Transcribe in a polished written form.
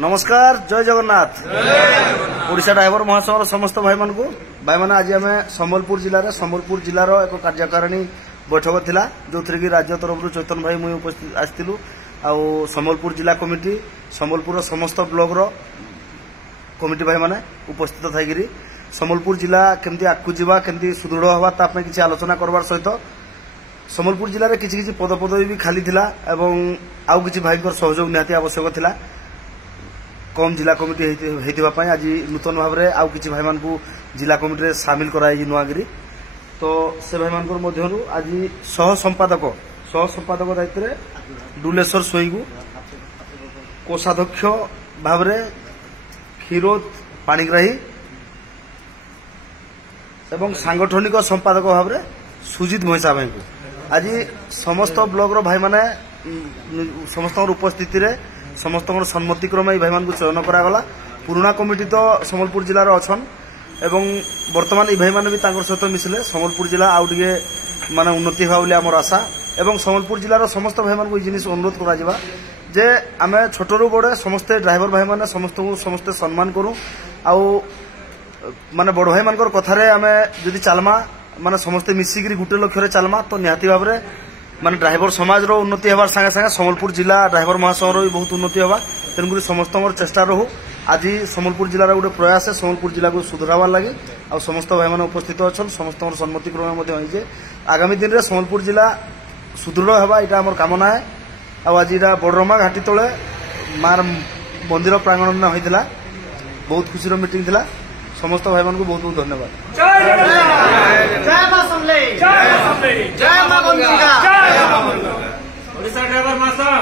नमस्कार जय जगन्नाथ ओडिशा ड्राइवर महासंघर समस्त भाई मान मैंने आज आम संबलपुर जिलार एक कार्यकारिणी बैठक थिला जो थी कि राज्य तरफ चैतन भाई मुई उपस्थित आसलु आ संबलपुर जिला कमिटी संबलपुर समस्त ब्लॉक रो कमिटी भाई माने उपस्थित थी संबलपुर जिला केमती आगू जावा केमती सुदृढ़ हवा ताप किसी आलोचना करवार सहित संबलपुर जिले में किसी पदपदवी भी खाली थिला एवं आउ किसी भाई सहयोग निहाती आवश्यक थिला कम जिला कमिटी होता आज नूतन भाव में आउ किसी भाई मान जिला कमिटी सामिल कराई नुआगिरी तो से भाई मान आज सह संपादक दायित्व में डुलेश्वर सोई को कोषाध्यक्ष भाव में क्षीरोद पाणिग्राही एवं सांगठनिक संपादक भाव में सुजित महिषा भाई को आज समस्त ब्लॉक रो भाई माने समस्त उपस्थिति रे समस्त सम्मतिक्रमे भाई मान चयन करागला पुराना कमिटी तो संबलपुर जिलार अच्छन एवं वर्तमान भाई मैंने भी सहित मिसिले संबलपुर जिला आउ टे माने उन्नति होगा बोली आमर आशा एवं संबलपुर जिलार समस्त भाई मान जिन अनुरोध करा जे आमे छोटरू बड़े समस्ते ड्राइवर भाई मैंने समस्ते सम्मान करूँ आउ माने बड़ भाई मान कथार आम जदि चलमा माने समस्ते मिसिक गोटे लक्ष्य चलमा तो निहाती भाव में माने ड्राइवर समाज रो उन्नति होवार संगे संगे संबलपुर जिला ड्राइवर महासंघर भी बहुत उन्नति होगा तेणुक समस्त चेष्टा रहू आज संबलपुर जिलार गोटे प्रयास है संबलपुर जिला को सुधारवार लगे आ समस्त भाई मैंने उपस्थित अच्छा समस्त सम्मतिक्रमे आगामी दिन में संबलपुर जिला सुदृढ़ होगा यहाँ आम कामना है आज यहाँ बड़रमा घाटी तले मार मंदिर प्रांगण में होता बहुत खुशी मीटिंग थिला समस्त भाई मान को बहुत बहुत धन्यवाद। ओडिशा ड्राइवर महासंघ